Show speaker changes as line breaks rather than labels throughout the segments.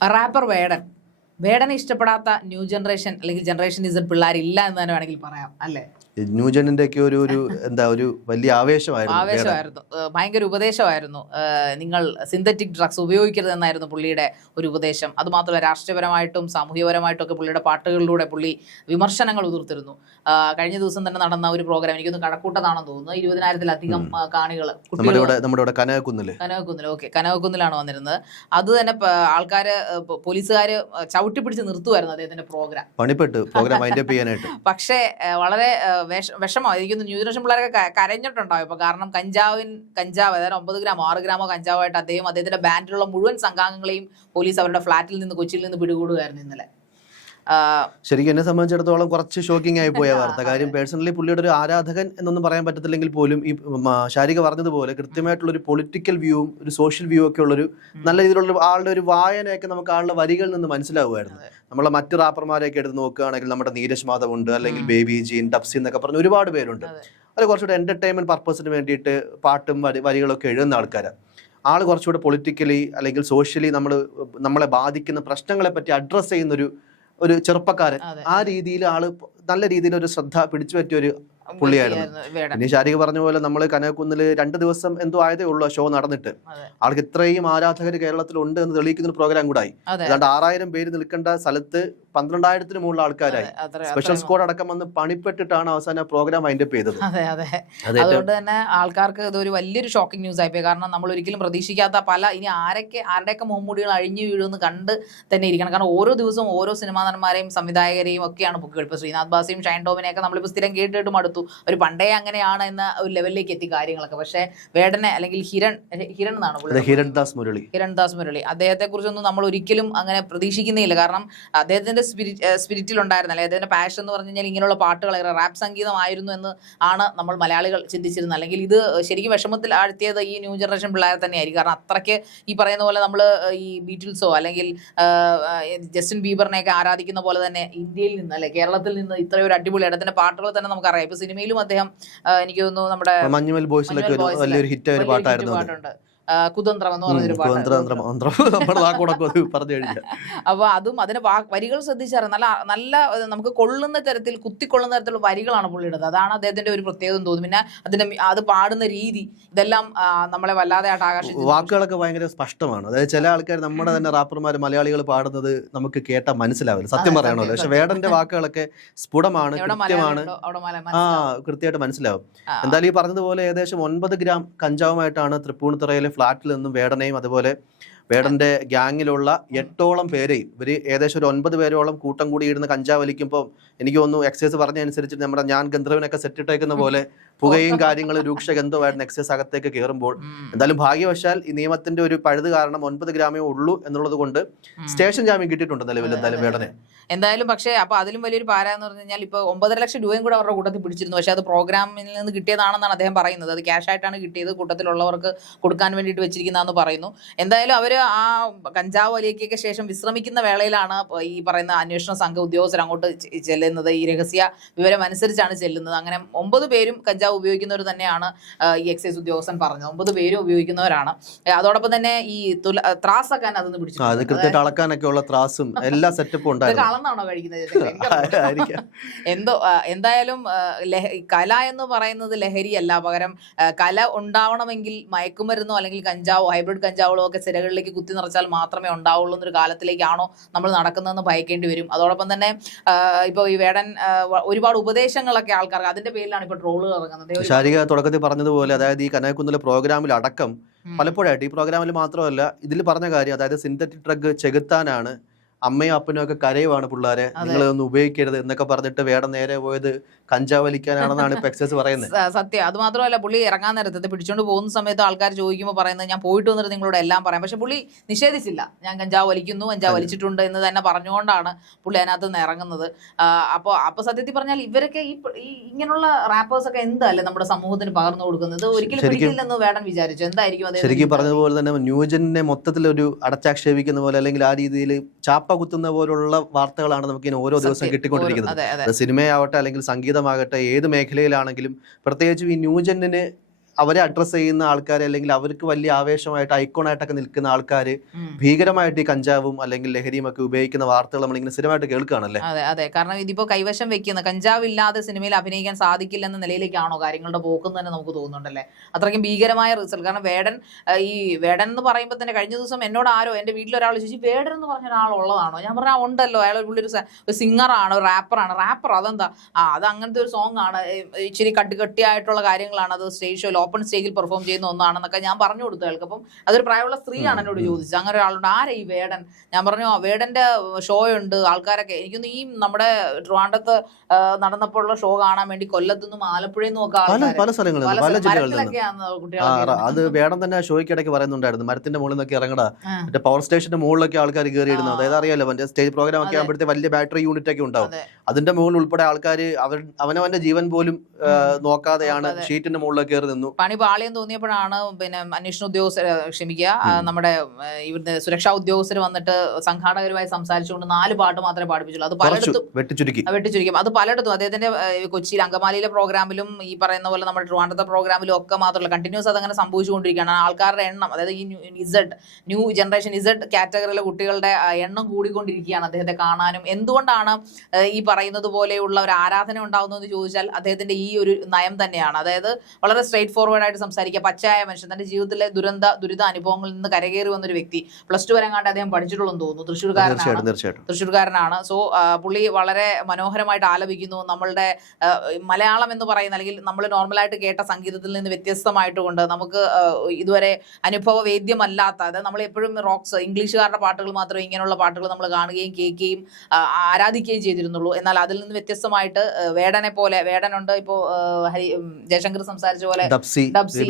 Wrapper Vedan വേടനെ ഇഷ്ടപ്പെടാത്ത new generation അല്ലെങ്കിൽ ജനറേഷൻ ഇസൺ പിള്ളേരില്ല എന്ന് തന്നെ വേണമെങ്കിൽ പറയാം അല്ലേ?
ന്യൂജനിന്റെ ഒക്കെ ഒരു ഒരു എന്താ ഒരു വലിയ ആവേശമായിരുന്നു.
ആവേശമായിരുന്നു. ഭയങ്കര ഉപദേശമായിരുന്നു. നിങ്ങൾ സിന്തറ്റിക് ഡ്രഗ്സ് ഉപയോഗിക്കരുത് എന്നായിരുന്നു പുള്ളിയുടെ ഒരു ഉപദേശം. അതുമാത്രമല്ല രാഷ്ട്രീയപരമായിട്ടും സാമൂഹികപരമായിട്ടും ഒക്കെ പുള്ളിയുടെ പാട്ടുകളിലൂടെ പുള്ളി വിമർശനങ്ങൾ ഉതിർത്തിരുന്നു. കഴിഞ്ഞ ദിവസം തന്നെ നടന്ന ഒരു പ്രോഗ്രാം എനിക്കൊന്ന് കടക്കൂട്ടതാണെന്ന് തോന്നുന്നു. ഇരുപതിനായിരത്തിലധികം കാണികൾ
കനകക്കുന്നിൽ.
കനകക്കുന്നിൽ ഓക്കെ. കനകക്കുന്നിലാണ് വന്നിരുന്നത്. അത് തന്നെ ആൾക്കാർ പോലീസുകാർ ചവിട്ടി പിടിച്ച് നിർത്തുമായിരുന്നു അദ്ദേഹത്തിന്റെ പ്രോഗ്രാം
പണിപ്പെട്ട്. പ്രോഗ്രാം വൈൻഡപ്പ് ചെയ്യാനായിട്ട്.
പക്ഷേ വളരെ വിഷമായിരിക്കുന്നു ന്യൂനപക്ഷം ന്യൂ ജനറേഷൻ പിള്ളേരൊക്കെ കരഞ്ഞിട്ടുണ്ടാവും. ഇപ്പൊ കാരണം കഞ്ചാവിൻ കഞ്ചാവ് അതായത് ഒമ്പത് ഗ്രാം ആറ് ഗ്രാമോ കഞ്ചാവായിട്ട് അദ്ദേഹം അദ്ദേഹത്തിന്റെ ബാൻഡിലുള്ള മുഴുവൻ സംഘാംഗങ്ങളെയും പോലീസ് അവരുടെ ഫ്ളാറ്റിൽ നിന്ന് കൊച്ചിയിൽ നിന്ന് പിടികൂടുകയായിരുന്നു ഇന്നലെ.
ശരിക്കും എന്നെ സംബന്ധിച്ചിടത്തോളം കുറച്ച് ഷോക്കിംഗ് ആയി പോയ വാർത്ത. കാര്യം പേഴ്സണലി പുള്ളിയുടെ ഒരു ആരാധകൻ എന്നൊന്നും പറയാൻ പറ്റത്തില്ലെങ്കിൽ പോലും ഈ ശാരിക പറഞ്ഞതുപോലെ കൃത്യമായിട്ടുള്ള ഒരു പൊളിറ്റിക്കൽ വ്യൂവും ഒരു സോഷ്യൽ വ്യൂ ഒക്കെ ഉള്ളൊരു നല്ല രീതിയിലുള്ള ആളുടെ ഒരു വായനയൊക്കെ നമുക്ക് ആളുടെ വരികളിൽ നിന്ന് മനസ്സിലാവുമായിരുന്നു. നമ്മളെ മറ്റ് റാപ്പർമാരെയൊക്കെ എടുത്ത് നോക്കുകയാണെങ്കിൽ നമ്മുടെ നീരജ് മാധവ് ഉണ്ട് അല്ലെങ്കിൽ ബേബി ജീൻ ടപ്സി എന്നൊക്കെ പറഞ്ഞ ഒരുപാട് പേരുണ്ട്.
അതെ.
കുറച്ചുകൂടെ എന്റർടൈൻമെന്റ് പർപ്പസിന് വേണ്ടിയിട്ട് പാട്ടും വരി വരികളൊക്കെ എഴുതുന്ന ആൾക്കാരാണ് ആൾ കുറച്ചുകൂടെ പൊളിറ്റിക്കലി അല്ലെങ്കിൽ സോഷ്യലി നമ്മൾ നമ്മളെ ബാധിക്കുന്ന പ്രശ്നങ്ങളെ പറ്റി അഡ്രസ്സ് ചെയ്യുന്ന ഒരു ചെറുപ്പക്കാരൻ ആ രീതിയിൽ ആൾ നല്ല രീതിയിൽ ഒരു ശ്രദ്ധ പിടിച്ചു പറ്റിയ ഒരു പുള്ളിയായിരുന്നു. പിന്നെ ശാരിക പറഞ്ഞ പോലെ നമ്മൾ കനകക്കുന്നിൽ രണ്ട് ദിവസം എന്തോ ആയതേ ഉള്ളൂ ഷോ നടന്നിട്ട്. ആൾക്ക് ഇത്രയും ആരാധകർ കേരളത്തിൽ ഉണ്ട് എന്ന് തെളിയിക്കുന്ന ഒരു പ്രോഗ്രാം കൂടായി
അതെ.
ഏതാണ്ട് ആറായിരം പേര് നിൽക്കേണ്ട സ്ഥലത്ത് പന്ത്രണ്ടായിരത്തിന് മുകളിൽ ആൾക്കാരായി. സ്പെഷ്യൽ
സ്കോഡ്
സ്ക്വാഡ് അടക്കം വന്ന് പണിപ്പെട്ടിട്ടാണ് അവസാന പ്രോഗ്രാം അതിന്റെ ചെയ്തത്.
അതെ അതെ. അതുകൊണ്ട് തന്നെ ആൾക്കാർക്ക് ഇതൊരു വലിയൊരു ഷോക്കിംഗ് ന്യൂസ് ആയിപ്പോയി കാരണം നമ്മൾ ഒരിക്കലും പ്രതീക്ഷിക്കാത്ത പല ഇനി ആരൊക്കെ ആരുടെയൊക്കെ മുമ്പുടികൾ അഴിഞ്ഞു വീഴുമെന്ന് കണ്ട് തന്നെ ഇരിക്കണം. കാരണം ഓരോ ദിവസവും ഓരോ സിനിമാ നടന്മാരെയും സംവിധായകരെയും ഒക്കെയാണ് ബുക്കുകൾ ഇപ്പോൾ ശ്രീനാഥ് ബാസിയും ഷൈൻ ടോമിനെയൊക്കെ നമ്മളിപ്പോൾ സ്ഥിരം കേട്ടിട്ട് മടുത്തു ഒരു പണ്ടേ അങ്ങനെയാണ് എന്ന ഒരു ലെവലിലേക്ക് എത്തി കാര്യങ്ങളൊക്കെ. പക്ഷേ വേടനെ അല്ലെങ്കിൽ ഹിരൺ ഹിരൺ എന്നാണ്
ഹിരൺദാസ് മുരളി.
ഹിരൺദാസ് മുരളി. അദ്ദേഹത്തെ കുറിച്ചൊന്നും നമ്മൾ ഒരിക്കലും അങ്ങനെ പ്രതീക്ഷിക്കുന്നില്ല. കാരണം അദ്ദേഹത്തിന്റെ സ്പിരിറ്റ് സ്പിരിറ്റിൽ ഉണ്ടായിരുന്ന അല്ലെങ്കിൽ അദ്ദേഹത്തിന്റെ പാഷൻ എന്ന് പറഞ്ഞു കഴിഞ്ഞാൽ ഇങ്ങനെയുള്ള പാട്ടുകൾ റാപ്പ് സംഗീതമായിരുന്നു എന്ന് ആണ് നമ്മൾ മലയാളികൾ ചിന്തിച്ചിരുന്നത്. അല്ലെങ്കിൽ ഇത് ശരിക്കും വിഷമത്തിൽ ആഴ്ത്തിയത് ഈ ന്യൂ ജനറേഷൻ പിള്ളേരെ തന്നെയായിരിക്കും. കാരണം അത്രയ്ക്ക് ഈ പറയുന്ന പോലെ നമ്മൾ ഈ ബീറ്റിൽസോ അല്ലെങ്കിൽ ജസ്റ്റിൻ ബീബറിനെയൊക്കെ ആരാധിക്കുന്ന പോലെ തന്നെ ഇന്ത്യയിൽ നിന്ന് അല്ലെ കേരളത്തിൽ നിന്ന് ഇത്രയും ഒരു അടിപൊളി അദ്ദേഹത്തിന്റെ പാട്ടുകൾ തന്നെ നമുക്കറിയാം. ഇപ്പൊ സിനിമയിലും അദ്ദേഹം എനിക്ക് തോന്നുന്നു നമ്മുടെ
മഞ്ഞുമൽ ബോയ്സിലൊക്കെ ഒരു വലിയൊരു ഹിറ്റ് ഒരു പാട്ടായിരുന്നു
പാട്ടുണ്ട്. കുതന്ത്രം എന്ന് പറഞ്ഞൊരു അപ്പൊ അതും അതിന്റെ വരികൾ ശ്രദ്ധിച്ചാൽ നല്ല നല്ല നമുക്ക് കൊള്ളുന്ന തരത്തിൽ കുത്തിക്കൊള്ളുന്ന തരത്തിലുള്ള വരികളാണ് പുള്ളിയുടെ അതാണ് അദ്ദേഹത്തിന്റെ ഒരു പ്രത്യേകത തോന്നുന്നു. പിന്നെ അതിന്റെ അത് പാടുന്ന രീതി ഇതെല്ലാം നമ്മളെ വല്ലാതെ ആകർഷിച്ചു
വാക്കുകളൊക്കെ ഭയങ്കര സ്പഷ്ടമാണ്. അതായത് ചില ആൾക്കാർ നമ്മുടെ തന്നെ റാപ്പർമാർ മലയാളികൾ പാടുന്നത് നമുക്ക് കേട്ടാൽ മനസ്സിലാവില്ല. സത്യം
പറയണല്ലോ
പറയണമല്ലോ. പക്ഷെ വേടന്റെ വാക്കുകളൊക്കെ സ്ഫുടമാണ് കൃത്യമാണ്. ആ. കൃത്യമായിട്ട് മനസ്സിലാവും. എന്തായാലും ഈ പറഞ്ഞതുപോലെ ഏകദേശം ഒൻപത് ഗ്രാം കഞ്ചാവുമായിട്ടാണ് തൃപ്പൂണിത്തുറയിലെ ഫ്ലാറ്റിൽ നിന്നും വേടനെയും അതുപോലെ വേടന്റെ ഗ്യാങ്ങിലുള്ള എട്ടോളം പേരെയും ഇവർ ഏകദേശം ഒരു ഒൻപത് പേരോളം കൂട്ടം കൂടി ഇരുന്ന് കഞ്ചാവ് വലിക്കുമ്പോൾ എനിക്ക് തോന്നുന്നു എക്സൈസ് പറഞ്ഞ അനുസരിച്ച് നമ്മുടെ ഞാൻ ഗന്ധർവനൊക്കെ സെറ്റിട്ടേക്കുന്ന പോലെ പുകയും കാര്യങ്ങളും രൂക്ഷ ഗന്ധമായിരുന്നു എക്സൈസ് അകത്തേക്ക് കയറുമ്പോൾ എന്തായാലും ഭാഗ്യവശാൽ ഈ നിയമത്തിന്റെ ഒരു പഴുത് കാരണം ഒൻപത് ഗ്രാമേ ഉള്ളൂ എന്നുള്ളത് കൊണ്ട്. സ്റ്റേഷൻ ജാമ്യം കിട്ടിയിട്ടുണ്ട് നിലവിൽ എന്തായാലും വേടനെ?
എന്തായാലും പക്ഷേ അപ്പൊ അതിലും വലിയൊരു പാര എന്ന് പറഞ്ഞു കഴിഞ്ഞാൽ ഇപ്പൊ ഒമ്പതര ലക്ഷം രൂപയും കൂടെ അവരുടെ കൂട്ടത്തിൽ പിടിച്ചിരുന്നു. പക്ഷെ അത് പ്രോഗ്രാമിൽ നിന്ന് കിട്ടിയതാണെന്നാണ് അദ്ദേഹം പറയുന്നത്. അത് ക്യാഷ് ആയിട്ടാണ് കിട്ടിയത്. കൂട്ടത്തിലുള്ളവർക്ക് കൊടുക്കാൻ വേണ്ടിയിട്ട് വെച്ചിരിക്കുന്നതെന്ന് പറയുന്നു. എന്തായാലും അവർ ആ കഞ്ചാവ് വലിയൊക്കെ ശേഷം വിശ്രമിക്കുന്ന വേളയിലാണ് ഈ പറയുന്ന അന്വേഷണ സംഘ ഉദ്യോഗസ്ഥർ അങ്ങോട്ട് ചെല്ലുന്നത്. ഈ രഹസ്യ വിവരം അനുസരിച്ചാണ് ചെല്ലുന്നത്. അങ്ങനെ ഒമ്പത് പേരും കഞ്ചാവ് ഉപയോഗിക്കുന്നവർ തന്നെയാണ് ഈ എക്സൈസ് ഉദ്യോഗസ്ഥൻ പറഞ്ഞത്. ഒമ്പത് പേരും ഉപയോഗിക്കുന്നവരാണ്. അതോടൊപ്പം തന്നെ ഈ തുല ത്രാസക്കാൻ അതൊന്ന് പിടിച്ചു.
അത് കൃത്യമായിട്ട് അളക്കാനൊക്കെ ഉള്ള ത്രാസും എല്ലാ സെറ്റപ്പും ഉണ്ടായിരുന്നു.
അളന്നാണോ കഴിക്കുന്നത്. എന്തോ എന്തായാലും കല എന്ന് പറയുന്നത് ലഹരിയല്ല. പകരം കല ഉണ്ടാവണമെങ്കിൽ മയക്കുമരുന്നോ അല്ലെങ്കിൽ കഞ്ചാവോ ഹൈബ്രിഡ് കഞ്ചാവോ ഒക്കെ സിരകളിലേക്ക് കുത്തി നിറച്ചാൽ മാത്രമേ ഉണ്ടാവുള്ളൂ എന്നൊരു കാലത്തിലേക്കാണോ നമ്മൾ നടക്കുന്നതെന്ന് ഭയക്കേണ്ടി വരും അതോടൊപ്പം തന്നെ ഇപ്പോൾ ഈ വേടൻ ഒരുപാട് ഉപദേശങ്ങളൊക്കെ ആൾക്കാർക്ക് അതിന്റെ പേരിലാണ് ഇപ്പോൾ ട്രോളുകൾ ഇറങ്ങുന്നത് ശാരീരിക
ശാരിക തുടക്കത്തിൽ പറഞ്ഞതുപോലെ അതായത് ഈ കനകക്കുന്നിലെ പ്രോഗ്രാമിൽ അടക്കം. പലപ്പോഴായിട്ട് ഈ പ്രോഗ്രാമിൽ മാത്രമല്ല ഇതിൽ പറഞ്ഞ കാര്യം അതായത് സിന്തറ്റിക് ഡ്രഗ് ചെകുത്താനാണ് അമ്മയും അപ്പനും ഒക്കെ കരയുവാണ് പിള്ളേരെ. നിങ്ങൾ ഇതൊന്നും ഉപയോഗിക്കരുത് എന്നൊക്കെ പറഞ്ഞിട്ട് വേടം നേരെ പോയത് കഞ്ചാവ് വലിക്കാനാണെന്നാണ് ഇപ്പൊ എക്സസ് പറയുന്നത്
സത്യം. അത് മാത്രമല്ല പുള്ളി ഇറങ്ങാൻ നേരത്തെ ഇത് പിടിച്ചോണ്ട് പോകുന്ന സമയത്ത് ആൾക്കാർ ചോദിക്കുമ്പോൾ പറയുന്നത് ഞാൻ പോയിട്ട് വന്നിട്ട് നിങ്ങളോട് എല്ലാം പറയാം. പക്ഷെ പുള്ളി നിഷേധിച്ചില്ല. ഞാൻ കഞ്ചാവ് വലിക്കുന്നു കഞ്ചാവ് വലിച്ചിട്ടുണ്ട് എന്ന് തന്നെ പറഞ്ഞുകൊണ്ടാണ് പുള്ളി അതിനകത്ത് നിന്ന് ഇറങ്ങുന്നത്. അപ്പോൾ അപ്പോൾ സത്യത്തിൽ പറഞ്ഞാൽ ഇവരൊക്കെ ഈ ഇങ്ങനെയുള്ള റാപ്പേഴ്സ് ഒക്കെ എന്തല്ലേ നമ്മുടെ സമൂഹത്തിന് പകർന്നു കൊടുക്കുന്നത്? ഒരിക്കലും
വേണം
പിടിക്കില്ലെന്ന് വേടൻ വിചാരിച്ചു. എന്തായിരിക്കും
ശരിക്കും പറഞ്ഞതുപോലെ തന്നെ ന്യൂജനെ മൊത്തത്തിൽ ഒരു അടച്ചാക്ഷേപിക്കുന്ന പോലെ അല്ലെങ്കിൽ ആ രീതിയിൽ ചാപ്പ കുത്തുന്ന പോലുള്ള വാർത്തകളാണ് നമുക്ക് ഇങ്ങനെ ഓരോ ദിവസം കിട്ടിക്കൊണ്ടിരിക്കുന്നത്. സിനിമയാവട്ടെ അല്ലെങ്കിൽ സംഗീതമാകട്ടെ ഏത് മേഖലയിലാണെങ്കിലും പ്രത്യേകിച്ചും ഈ ന്യൂജനിന് അവരെ അഡ്രസ്സ് ചെയ്യുന്ന ആൾക്കാർ അല്ലെങ്കിൽ അവർക്ക് വലിയ ആവേശമായിട്ട് ഐക്കോണായിട്ടൊക്കെ നിൽക്കുന്ന ആൾക്കാർ ഭീകരമായിട്ട് ഈ കഞ്ചാവും അല്ലെങ്കിൽ ലഹരിയും ഒക്കെ ഉപയോഗിക്കുന്ന വാർത്തകൾ നമ്മളിങ്ങനെ സ്ഥിരമായിട്ട് കേൾക്കുകയാണല്ലേ?
അതെ അതെ. കാരണം ഇതിപ്പോ കൈവശം വെക്കുന്ന കഞ്ചാവ് ഇല്ലാതെ സിനിമയിൽ അഭിനയിക്കാൻ സാധിക്കില്ലെന്ന നിലയിലേക്കാണോ കാര്യങ്ങളുടെ പോക്കെന്ന് തന്നെ നമുക്ക് തോന്നുന്നുണ്ടല്ലേ? അത്രയ്ക്കും ഭീകരമായ റിസൾട്ട് കാരണം വേടൻ ഈ വേടൻ എന്ന് പറയുമ്പോൾ തന്നെ കഴിഞ്ഞ ദിവസം എന്നോട് ആരോ എന്റെ വീട്ടിൽ ഒരാൾ ചോദിച്ചു വേടൻ എന്ന് പറഞ്ഞ ഒരാളുള്ളതാണോ ഞാൻ പറഞ്ഞാൽ ഉണ്ടല്ലോ. അയാൾ പുള്ളി ഒരു സിംഗറാണ് ഒരു റാപ്പറാണ് റാപ്പർ അതെന്താ? ആ അത് അങ്ങനത്തെ ഒരു സോങ് ആണ്. ഇച്ചിരി കട്ടുകട്ടിയായിട്ടുള്ള കാര്യങ്ങളാണ്. അത് സ്റ്റേജ് ഷോയിൽ ഓപ്പൺ സ്റ്റേജിൽ പെർഫോം ചെയ്യുന്ന ഒന്നാണെന്നൊക്കെ ഞാൻ പറഞ്ഞു കൊടുത്തു അയാൾക്ക് അപ്പം അതൊരു പ്രായമുള്ള സ്ത്രീയാണ് എന്നോട്. ചോദിച്ചത്. അങ്ങനെ ഒരാളുണ്ട് ആരാ ഈ വേടൻ? ഞാൻ പറഞ്ഞു "ആ, വേടന്റെ ഷോ ഉണ്ട് ആൾക്കാരൊക്കെ. എനിക്കൊന്ന് ഈ നമ്മുടെ ട്രിവാൻഡത്ത് നടന്നപ്പോഴുള്ള ഷോ കാണാൻ വേണ്ടി കൊല്ലത്തുനിന്നും ആലപ്പുഴയിൽ നിന്നും ഒക്കെ
പല പല അത് തന്നെ പറയുന്നുണ്ടായിരുന്നു. മരത്തിന്റെ മുകളിൽ നിന്നൊക്കെ ഇറങ്ങടാ മറ്റേ പവർ സ്റ്റേഷന്റെ മുകളിലൊക്കെ ആൾക്കാർ
കയറിയിരുന്നു.
അതായത് അറിയാലോ മറ്റേ സ്റ്റേജ് പ്രോഗ്രാം ഒക്കെ. ആകുമ്പോഴത്തെ വലിയ ബാറ്ററി യൂണിറ്റ് ഒക്കെ ഉണ്ടാവും. അതിന്റെ മുകളിൽ ഉൾപ്പെടെ ആൾക്കാർ അവർ അവനവന്റെ ജീവൻ പോലും നോക്കാതെയാണ് ഷീറ്റിന്റെ മുകളിലൊക്കെ കയറി നിന്നു.
പണി പാളിയെന്ന് തോന്നിയപ്പോഴാണ് പിന്നെ അന്വേഷണ ഉദ്യോഗസ്ഥർ ക്ഷമിക്കുക നമ്മുടെ ഇവിടുത്തെ സുരക്ഷാ ഉദ്യോഗസ്ഥർ വന്നിട്ട് സംഘാടകരുമായി സംസാരിച്ചുകൊണ്ട് നാല് പാട്ട് മാത്രമേ പാടിപ്പിച്ചുള്ളൂ. അത് പലയിടത്തും
വെട്ടിച്ചുരുക്കി.
അത് പലയിടത്തും അദ്ദേഹത്തിന്റെ കൊച്ചിയിൽ അങ്കമാലിയിലെ പ്രോഗ്രാമിലും ഈ പറയുന്ന പോലെ നമ്മുടെ ട്രിവാൻഡ്രത്തെ പ്രോഗ്രാമിലും ഒക്കെ മാത്രമല്ല കണ്ടിന്യൂസ് അതങ്ങനെ സംഭവിച്ചുകൊണ്ടിരിക്കുകയാണ്. ആൾക്കാരുടെ എണ്ണം അതായത് ഈ ഇസഡ് ന്യൂ ജനറേഷൻ ഇസഡ് കാറ്റഗറിയിലെ കുട്ടികളുടെ എണ്ണം കൂടിക്കൊണ്ടിരിക്കുകയാണ് അദ്ദേഹത്തെ കാണാനും. എന്തുകൊണ്ടാണ് ഈ പറയുന്നത് പോലെയുള്ള ഒരു ആരാധന ഉണ്ടാകുന്നതെന്ന് ചോദിച്ചാൽ അദ്ദേഹത്തിന്റെ ഈ ഒരു നയം തന്നെയാണ്. അതായത് വളരെ സ്ട്രേറ്റ് ഫോർവേഡ് ആയിട്ട് സംസാരിക്കുക. പച്ചയായ മനുഷ്യൻ. തന്റെ ജീവിതത്തിലെ ദുരന്ത ദുരിത അനുഭവങ്ങളിൽ നിന്ന് കരകയറി വന്നൊരു വ്യക്തി. പ്ലസ് ടു വരെ കണ്ട് അദ്ദേഹം പഠിച്ചിട്ടുള്ളൂ തോന്നുന്നു.
തീർച്ചയായിട്ടും
തൃശ്ശൂർക്കാരനാണ് സോ പുള്ളി വളരെ മനോഹരമായിട്ട് ആലപിക്കുന്നു. നമ്മളുടെ മലയാളം എന്ന് പറയുന്ന അല്ലെങ്കിൽ നമ്മൾ നോർമലായിട്ട് കേട്ട സംഗീതത്തിൽ നിന്ന് വ്യത്യസ്തമായിട്ട് കൊണ്ട് നമുക്ക് ഇതുവരെ അനുഭവ വേദ്യമല്ലാത്ത അതായത് നമ്മൾ എപ്പോഴും റോക്സ് ഇംഗ്ലീഷുകാരുടെ പാട്ടുകൾ മാത്രമേ ഇങ്ങനെയുള്ള പാട്ടുകൾ നമ്മൾ കാണുകയും കേൾക്കുകയും ആരാധിക്കുകയും ചെയ്തിരുന്നുള്ളൂ. എന്നാൽ അതിൽ നിന്ന് വ്യത്യസ്തമായിട്ട് വേടനെ പോലെ വേടനുണ്ട്. ഇപ്പോൾ ഹരി ജയശങ്കർ സംസാരിച്ച പോലെ
ഡബ്സി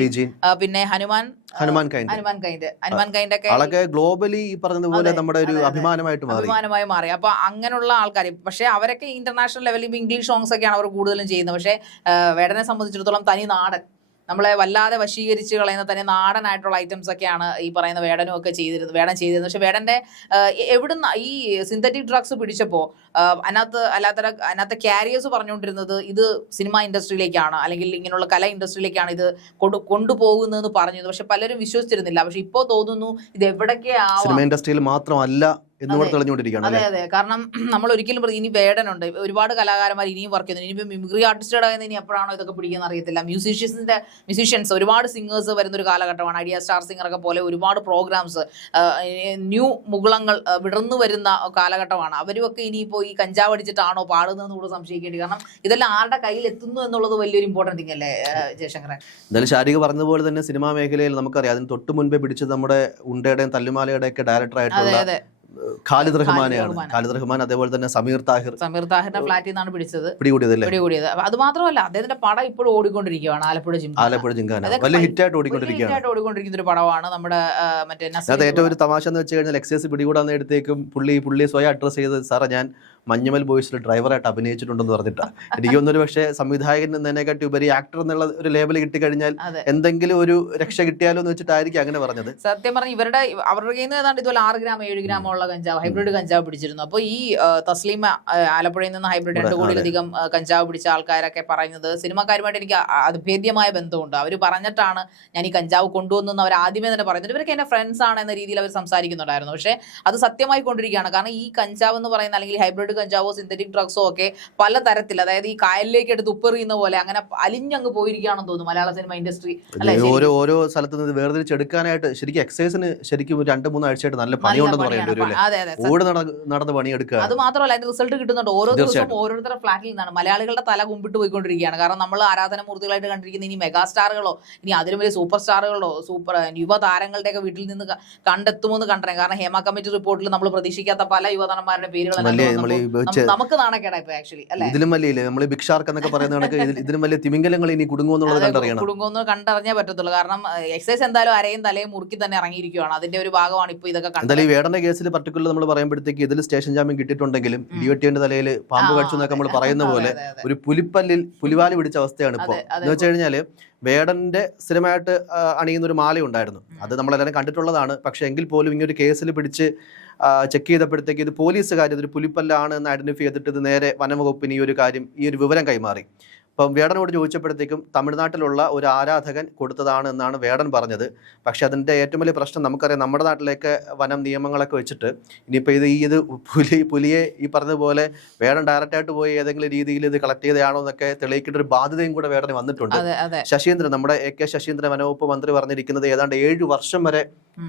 പിന്നെ Hanuman
Hanuman kind.
Hanuman kind. Hanuman kind ഒക്കെ
ആളൊക്കെ ഗ്ലോബലി ഈ പറഞ്ഞതുപോലെ നമ്മുടെ ഒരു. അഭിമാനമായിട്ട് മാറി.
അഭിമാനമായി മാറി. അപ്പൊ അങ്ങനെയുള്ള ആൾക്കാർ പക്ഷെ അവരൊക്കെ ഇന്റർനാഷണൽ ലെവലിൽ ഇംഗ്ലീഷ് സോങ്സ് ഒക്കെയാണ് അവർ കൂടുതലും ചെയ്യുന്നത്. പക്ഷെ വേടനെ സംബന്ധിച്ചിടത്തോളം തനി നാടൻ. നമ്മളെ വല്ലാതെ വശീകരിച്ച് കളയുന്ന തന്നെ നാടനായിട്ടുള്ള ഐറ്റംസ് ഒക്കെയാണ് ഈ പറയുന്ന വേടനും ഒക്കെ ചെയ്തിരുന്നത് വേടൻ ചെയ്തിരുന്നത്. പക്ഷെ വേടന്റെ എവിടുന്ന് ഈ സിന്തറ്റിക് ഡ്രഗ്സ് പിടിച്ചപ്പോൾ അതിനകത്ത് അല്ലാത്ത അതിനകത്ത് ക്യാരിയേഴ്സ് പറഞ്ഞുകൊണ്ടിരുന്നത് ഇത് സിനിമ ഇൻഡസ്ട്രിയിലേക്കാണ് അല്ലെങ്കിൽ ഇങ്ങനെയുള്ള കല ഇൻഡസ്ട്രിയിലേക്കാണ് ഇത് കൊണ്ടു കൊണ്ടുപോകുന്നതെന്ന് പറഞ്ഞത് പക്ഷെ പലരും വിശ്വസിച്ചിരുന്നില്ല. പക്ഷെ ഇപ്പോൾ തോന്നുന്നു ഇത് എവിടൊക്കെ
സിനിമ ഇൻഡസ്ട്രിയിൽ മാത്രമല്ല
അതെ.
തെളിഞ്ഞുകൊണ്ടിരിക്കുകയാണ്
അതെ കാരണം നമ്മൾ ഒരിക്കലും ഇനി വേടനുണ്ട് ഒരുപാട് കലാകാരന്മാർ ഇനിയും വർക്ക് ചെയ്യുന്നു ഇനിയിപ്പോൾ മിമിക്രി ആർട്ടിസ്റ്റുടെ കയ്യിൽ ഇനി എപ്പോഴാണോ ഇതൊക്കെ പിടിക്കുന്ന അറിയത്തില്ല. മ്യൂസീഷ്യൻസിന്റെ മ്യൂസീഷ്യൻസ് ഒരുപാട് സിംഗേഴ്സ് വരുന്ന ഒരു കാലഘട്ടമാണ്. ഐഡിയ സ്റ്റാർ സിംഗർ ഒക്കെ പോലെ ഒരുപാട് പ്രോഗ്രാംസ് ന്യൂ മുകുളങ്ങൾ വിടർന്നു വരുന്ന കാലഘട്ടമാണ്. അവരുമൊക്കെ ഇനിയിപ്പോൾ ഈ കഞ്ചാവ് അടിച്ചിട്ടാണോ പാടുന്നതെന്ന് കൂടെ സംശയിക്കേണ്ടി കാരണം ഇതെല്ലാം ആരുടെ കയ്യിൽ എത്തുന്നു എന്നുള്ളത് വലിയൊരു ഇമ്പോർട്ടൻ തിങ് അല്ലേ ജയശങ്കരൻ?
എന്തായാലും ശാരിക പറഞ്ഞതുപോലെ തന്നെ സിനിമാ മേഖലയിൽ നമുക്കറിയാം. അതിന് തൊട്ട് മുൻപേ പിടിച്ചത് നമ്മുടെ ഉണ്ടയുടെയും തല്ലുമാലയുടെ ഒക്കെ ഖാലിദ് റഹ്മാനെയാണ്. ഖാലിദ് റഹ്മാൻ അതേപോലെ തന്നെ സമീർ താഹിർ.
സമീർ താഹിറിന്റെ ഫ്ലാറ്റിൽ നിന്നാണ് പിടിച്ചത്.
പിടികൂടിയതല്ലേ?
പിടികൂടിയത്. അത് മാത്രമല്ല അദ്ദേഹത്തിന്റെ പടം ഇപ്പോഴും ഓടിക്കൊണ്ടിരിക്കുകയാണ്. ആലപ്പുഴ ജിംഖാന.
ആലപ്പുഴ
ജിംഖാന
വലിയ
ഹിറ്റ്
ഹിറ്റായിട്ട് ഓടിക്കൊണ്ടിരിക്കുകയാണ്.
ഓടിക്കൊണ്ടിരിക്കുന്ന ഒരു പടമാണ് നമ്മുടെ മറ്റേ അതായത്
അത് ഏറ്റവും ഒരു തമാശ എന്ന് വെച്ച് കഴിഞ്ഞാൽ എക്സൈസ് പിടികൂടാൻ നേരത്തേക്കും പുള്ളി പുള്ളി സ്വയം അഡ്രസ് ചെയ്ത് സാറേ ഞാൻ മഞ്ഞമൽ ബോയ്സിൽ ഡ്രൈവറായിട്ട് അഭിനയിച്ചിട്ടുണ്ടെന്ന് പറഞ്ഞിട്ടാ. എനിക്ക് തോന്നുന്നു പക്ഷേ സംവിധായകൻ എന്നതിനെക്കാട്ടി ഉപരി ആക്ടർ എന്നുള്ള ഒരു ലേബൽ കിട്ടിക്കഴിഞ്ഞാൽ എന്തെങ്കിലും ഒരു രക്ഷ കിട്ടിയാലോ എന്ന് വെച്ചിട്ടായിരിക്കും അങ്ങനെ പറഞ്ഞത്.
സത്യം പറഞ്ഞ ഇവരുടെ അവരുടെ കയ്യിൽ നിന്ന് ഏതാണ്ട് ഇതുപോലെ ആറ് ഗ്രാം ഏഴ് ഗ്രാം ഉള്ള കഞ്ചാവ് ഹൈബ്രിഡ് കഞ്ചാവ് പിടിച്ചിരുന്നു. അപ്പോൾ ഈ തസ്ലീമ ആലപ്പുഴയിൽ നിന്ന് ഹൈബ്രിഡ് രണ്ട് കോടിയിലധികം കഞ്ചാവ് പിടിച്ച ആൾക്കാരൊക്കെ പറയുന്നത് സിനിമാക്കാരുമായിട്ട് എനിക്ക് അഭേദ്യമായ ബന്ധമുണ്ട്. അവർ പറഞ്ഞിട്ടാണ് ഞാൻ ഈ കഞ്ചാവ് കൊണ്ടുവന്നെന്ന് അവർ ആദ്യമേ തന്നെ പറയുന്നത് ഇവരൊക്കെ എന്റെ ഫ്രണ്ട്സ് ആണ് എന്ന രീതിയിൽ അവർ സംസാരിക്കുന്നുണ്ടായിരുന്നു. പക്ഷേ അത് സത്യമായി കൊണ്ടിരിക്കുകയാണ്. കാരണം ഈ കഞ്ചാവ് എന്ന് പറയുന്ന അല്ലെങ്കിൽ ഹൈബ്രിഡ് കഞ്ചാവോ സിന്തറ്റിക് ഡ്രഗ്സോ ഒക്കെ പല തരത്തിൽ അതായത് ഈ കായലിലേക്ക് എടുത്ത് ഉപ്പെറിയുന്ന പോലെ അങ്ങനെ അലിഞ്ഞങ്ങ് പോയിരിക്കുകയാണെന്ന് തോന്നുന്നു മലയാള സിനിമ ഇൻഡസ്ട്രി
ഓരോ ഓരോ സ്ഥലത്ത് നിന്ന് വേർതിരിച്ചെടുക്കാനായിട്ട് ശരിക്കും എക്സൈസിന് ശരിക്കും രണ്ട് മൂന്ന് ആഴ്ചയായിട്ട് നല്ല പണിയുണ്ടെന്ന് പറയേണ്ടി
അതെ മാത്രമല്ല അതിന്റെ റിസൾട്ട് കിട്ടുന്നുണ്ട്. ഓരോ ദിവസവും. ഓരോരുത്തരുടെ ഫ്ലാറ്റിൽ നിന്നാണ്. മലയാളികളുടെ തല കുമ്പിട്ട് പോയിക്കൊണ്ടിരിക്കുകയാണ്. കാരണം നമ്മൾ ആരാധന മൂർത്തികളായിട്ട് കണ്ടിരിക്കുന്ന ഇനി മെഗാസ്റ്റാറുകളോ ഇനി അതിലും വലിയ സൂപ്പർ സ്റ്റാറുകളോ സൂപ്പർ യുവ താരങ്ങളുടെ ഒക്കെ വീട്ടിൽ നിന്ന് കണ്ടെത്തുമെന്ന് കണ്ടറിയാം. കാരണം ഹേമ കമ്മിറ്റി റിപ്പോർട്ടിൽ നമ്മൾ പ്രതീക്ഷിക്കാത്ത പല യുവതനന്മാരുടെ പേരുകൾ നമുക്ക് നാണക്കേടാ ഇപ്പൊ ആക്ച്വലി അല്ലെ?
ഇതിലും വലിയ നമ്മൾ ബിഗ് ഷാർക്ക് എന്നൊക്കെ പറയുന്ന കണക്ക് ഇതിലും വലിയ തിമിംഗലങ്ങൾ ഇനി കുടുങ്ങുമെന്നുള്ളത് കണ്ടറിയണം.
കുടുങ്ങുമെന്ന് കണ്ടറിഞ്ഞേ പറ്റത്തുള്ളൂ. കാരണം എക്സൈസ് എന്തായാലും അരയും തലയും മുറുക്കി തന്നെ ഇറങ്ങിയിരിക്കുകയാണ് അതിന്റെ ഒരു ഭാഗമാണ് ഇപ്പൊ ഇതൊക്കെ കണ്ടത്.
ഈ വേടന്റെ കേസിൽ പർട്ടിക്കുലർ നമ്മൾ പറയുമ്പോഴത്തേക്ക് ഇതിൽ സ്റ്റേഷൻ ജാമ്യം കിട്ടിയിട്ടുണ്ടെങ്കിലും ഡിവട്ടിയുടെ തലയിൽ പാമ്പ്
കഴിച്ചു
കടിച്ചു എന്നൊക്കെ നമ്മൾ പറയുന്ന പോലെ ഒരു പുലിപ്പല്ലിൽ പുലിവാൽ പിടിച്ച അവസ്ഥയാണ് ഇപ്പോൾ
അതെ.
എന്ന് വെച്ച് കഴിഞ്ഞാൽ വേടന്റെ സ്ഥിരമായിട്ട് അണിയുന്ന ഒരു മാല ഉണ്ടായിരുന്നു അത് നമ്മളെല്ലാവരും കണ്ടിട്ടുള്ളതാണ്. പക്ഷെ എങ്കിൽ പോലും ഇങ്ങനെ ഒരു കേസിൽ പിടിച്ച് ചെക്ക് ചെയ്തപ്പോഴത്തേക്ക് ഇത് പോലീസുകാർ ഇതൊരു പുലിപ്പല്ലാണ് എന്ന് ഐഡന്റിഫൈ ചെയ്തിട്ട് ഇത് നേരെ വനംവകുപ്പിന് ഈ ഒരു കാര്യം ഈ ഒരു വിവരം കൈമാറി. അപ്പം വേടനോട് ചോദിച്ചപ്പോഴത്തേക്കും തമിഴ്നാട്ടിലുള്ള ഒരു ആരാധകൻ കൊടുത്തതാണ് എന്നാണ് വേടൻ പറഞ്ഞത്. പക്ഷേ അതിന്റെ ഏറ്റവും വലിയ പ്രശ്നം നമുക്കറിയാം നമ്മുടെ നാട്ടിലേക്ക് വനം നിയമങ്ങളൊക്കെ വെച്ചിട്ട് ഇനിയിപ്പോൾ ഇത് ഈ ഇത് പുലി പുലിയെ ഈ പറഞ്ഞതുപോലെ വേടൻ ഡയറക്റ്റായിട്ട് പോയി ഏതെങ്കിലും രീതിയിൽ ഇത് കളക്ട് ചെയ്തതാണോ എന്നൊക്കെ തെളിയിക്കേണ്ട ഒരു ബാധ്യതയും കൂടെ വേടന് വന്നിട്ടുണ്ട്. ശശീന്ദ്രൻ നമ്മുടെ എ കെ ശശീന്ദ്രൻ വനവകുപ്പ് മന്ത്രി പറഞ്ഞിരിക്കുന്നത് ഏതാണ്ട് ഏഴ് വർഷം വരെ.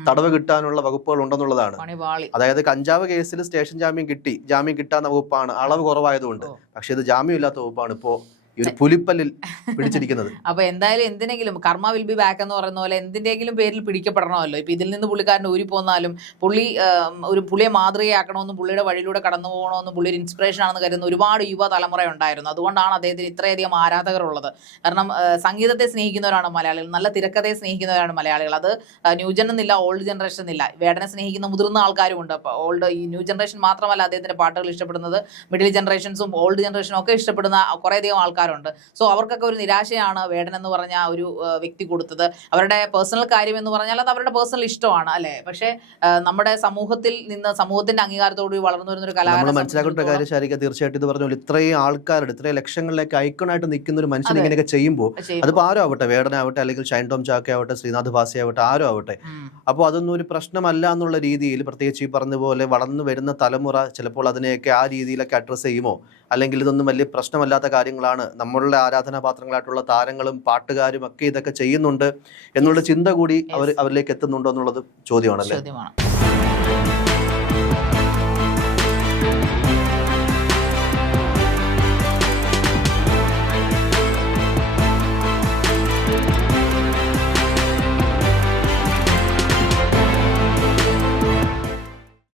തടവ് കിട്ടാനുള്ള വകുപ്പുകൾ ഉണ്ടെന്നുള്ളതാണ്. അതായത് കഞ്ചാവ് കേസിൽ സ്റ്റേഷൻ ജാമ്യം കിട്ടി. ജാമ്യം കിട്ടാവുന്ന വകുപ്പാണ്. അളവ് കുറവായതുകൊണ്ട്. പക്ഷേ ഇത് ജാമ്യം ഇല്ലാത്ത വകുപ്പാണ്. ഇപ്പോ ഈ ഒരു പുലിപ്പല്ലിൽ പിടിച്ചിരിക്കുന്നത്.
അപ്പൊ എന്തായാലും എന്തിനെങ്കിലും കർമ്മ വിൽ ബി ബാക്ക് എന്ന് പറയുന്ന പോലെ എന്തിന്റെങ്കിലും പേരിൽ പിടിക്കപ്പെടണമല്ലോ. ഇപ്പൊ ഇതിൽ നിന്ന് പുള്ളിക്കാരൻ ഊരി പോന്നാലും പുള്ളി ഒരു പുള്ളിയെ മാതൃകയാക്കണമെന്നും പുള്ളിയുടെ വഴിയിലൂടെ കടന്നു പോകണമെന്നും പുള്ളി ഒരു ഇൻസ്പിറേഷൻ ആണെന്ന് കരുതുന്ന ഒരുപാട് യുവ തലമുറ ഉണ്ടായിരുന്നു. അതുകൊണ്ടാണ് അദ്ദേഹത്തിന് ഇത്രയധികം ആരാധകരുള്ളത്. കാരണം സംഗീതത്തെ സ്നേഹിക്കുന്നവരാണ് മലയാളികൾ നല്ല തിരക്കഥയെ സ്നേഹിക്കുന്നവരാണ് മലയാളികൾ. അത് ന്യൂ എന്നില്ല ഓൾഡ് ജനറേഷൻ എന്നില്ല വേടനെ സ്നേഹിക്കുന്ന മുതിർന്ന ആൾക്കാരും ഉണ്ട്. അപ്പോൾ ഓൾഡ് ഈ ന്യൂ ജനറേഷൻ മാത്രമല്ല അദ്ദേഹത്തിന്റെ പാട്ടുകൾ ഇഷ്ടപ്പെടുന്നത്. മിഡിൽ ജനറേഷൻസും ഓൾഡ് ജനറേഷനും ഒക്കെ ഇഷ്ടപ്പെടുന്ന കുറേയധികം ആൾക്കാരുണ്ട്. സോ അവർക്കൊക്കെ ഒരു നിരാശയാണ് വേടൻ എന്ന് പറഞ്ഞ ഒരു വ്യക്തി കൊടുത്തത്. അവരുടെ പേഴ്സണൽ കാര്യം എന്ന് പറഞ്ഞാൽ അത് അവരുടെ പേഴ്സണൽ ഇഷ്ടമാണ് അല്ലെ? പക്ഷേ നമ്മുടെ സമൂഹത്തിൽ നിന്ന് സമൂഹത്തിന്റെ അംഗീകാരത്തോടുകൂടി വളർന്നു വരുന്ന ഒരു കലാകാരനെ
മനസ്സിലാക്കേണ്ട കാര്യം ശാരിക തീർച്ചയായിട്ടും ഇത് പറഞ്ഞ ഇത്രയും ആൾക്കാരുടെ ഇത്രയും ലക്ഷങ്ങളിലേക്ക് ഐക്കണായിട്ട് നിൽക്കുന്ന ഒരു മനുഷ്യൻ. ഇങ്ങനെയൊക്കെ ചെയ്യുമ്പോൾ
ചെയ്യുമ്പോൾ-
അതിപ്പോൾ ആരും ആവട്ടെ വേടനാവട്ടെ അല്ലെങ്കിൽ ഷൈൻ ടോം ചാക്ക ആവട്ടെ ശ്രീനാഥ് ഭാസി ആവട്ടെ ആരും ആവട്ടെ അപ്പോൾ അതൊന്നും ഒരു പ്രശ്നമല്ല എന്നുള്ള രീതിയിൽ പ്രത്യേകിച്ച് ഈ പറഞ്ഞ പോലെ വളർന്നു വരുന്ന തലമുറ ചിലപ്പോൾ അതിനെയൊക്കെ ആ രീതിയിലൊക്കെ അഡ്രസ്സ് ചെയ്യുമോ? അല്ലെങ്കിൽ ഇതൊന്നും വലിയ പ്രശ്നമല്ലാത്ത കാര്യങ്ങളാണ് നമ്മളുടെ ആരാധനാപാത്രങ്ങളായിട്ടുള്ള താരങ്ങളും പാട്ടുകാരും ഒക്കെ ഇതൊക്കെ ചെയ്യുന്നുണ്ട് എന്നുള്ള ചിന്ത കൂടി അവർ അവരിലേക്ക് എത്തുന്നുണ്ടോ എന്നുള്ളത് ചോദ്യമാണല്ലേ?
ചോദ്യമാണ്.